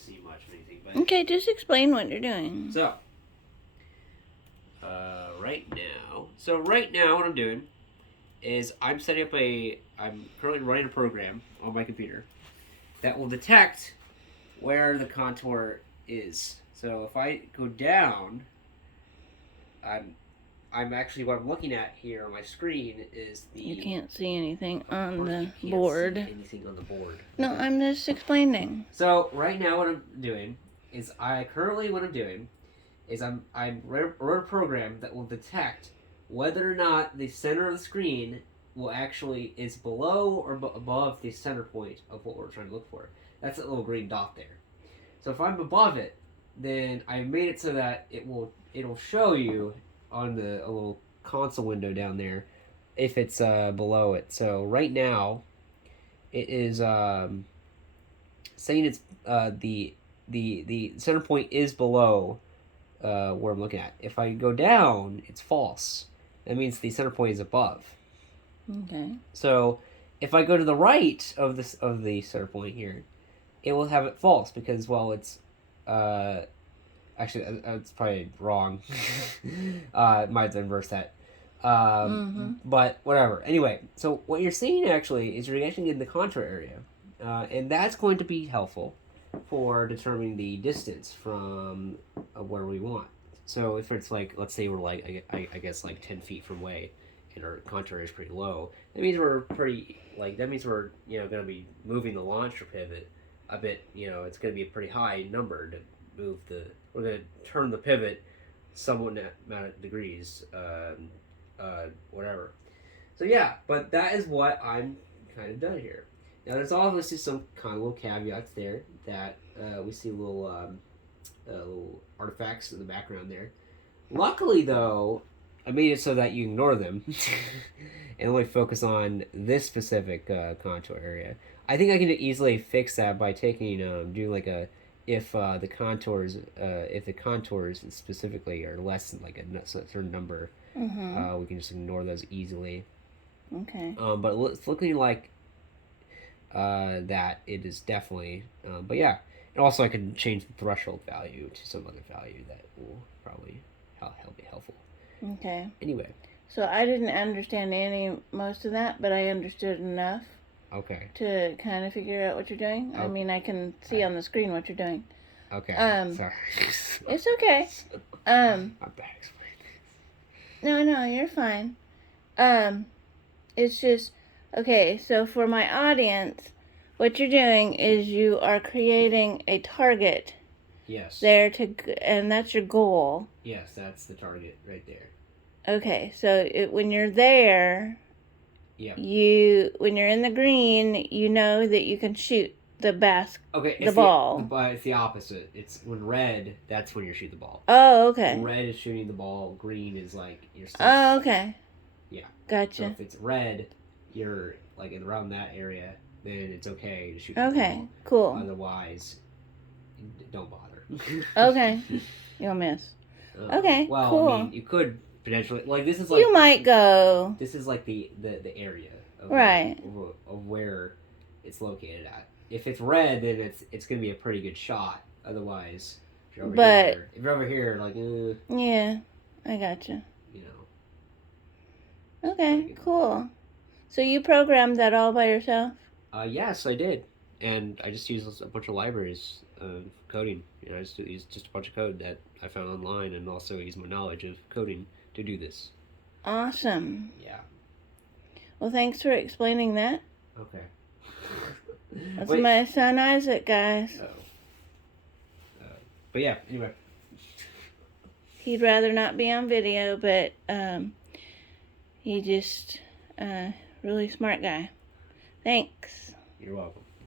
see much of anything. But Okay, just explain what you're doing. so, right now, what I'm doing is I'm currently running a program on my computer that will detect where the contour is. So if I go down, I'm actually, what I'm looking at here on my screen is the. You can't see anything Of on course the you can't board. see anything on the board. No, I'm just explaining. So right now, what I'm doing is I wrote a program that will detect whether or not the center of the screen is below or above the center point of what we're trying to look for. That's that little green dot there. So if I'm above it, then I made it so that it'll show you on a little console window down there if it's below it. So right now, it is saying it's the center point is below where I'm looking at. If I go down, it's false. That means the center point is above. Okay. So if I go to the right of the center point here, it will have it false because it's actually that's probably wrong. Might inverse that. But whatever. Anyway, so what you're seeing actually is you're actually getting the contour area, and that's going to be helpful for determining the distance from where we want. So if it's like, let's say we're like, I guess like 10 feet from away, and our contour is pretty low, that means we're going to be moving the launcher pivot a bit. It's going to be a pretty high number to move we're going to turn the pivot somewhat amount of degrees, whatever. So yeah, but that is what I'm kind of done here. Now there's obviously some kind of little caveats there that we see little artifacts in the background there. Luckily though, I made it so that you ignore them and only focus on this specific contour area. I think I can easily fix that by doing like a if the contours specifically are less than like a certain number, we can just ignore those easily. Okay. But it's looking like that it is definitely. But yeah, and also I can change the threshold value to some other value that will probably be helpful. Okay. Anyway. So I didn't understand most of that, but I understood enough. Okay. To kind of figure out what you're doing. Okay. I mean, I can see on the screen what you're doing. Okay. Sorry. It's okay. I'm bad explaining. No, you're fine. It's just okay. So for my audience, what you're doing is you are creating a target. Yes. And that's your goal. Yes, that's the target right there. Okay, so when you're there. Yeah. When you're in the green, you know that you can shoot the the ball. It's the opposite. It's when red, that's when you shoot the ball. Oh, okay. When red is shooting the ball. Green is like you're. Oh, okay. Yeah. Gotcha. So if it's red, you're like around that area, then it's okay to shoot. Okay. The ball. Cool. Otherwise, don't bother. Okay. You'll miss. Okay. Well, cool. I mean, you could. Potentially, like this is like you might go. This is like the area of, right of where it's located at. If it's red, then it's gonna be a pretty good shot. Otherwise, if you're over here, like yeah, I gotcha. You know. Okay, cool. So you programmed that all by yourself? Yes, I did, and I just used a bunch of libraries of coding. I just used a bunch of code that I found online, and also used my knowledge of coding to do this. Awesome. Yeah. Well, thanks for explaining that. Okay. That's my son Isaac, guys. But yeah, anyway. He'd rather not be on video, but he just really smart guy. Thanks. You're welcome.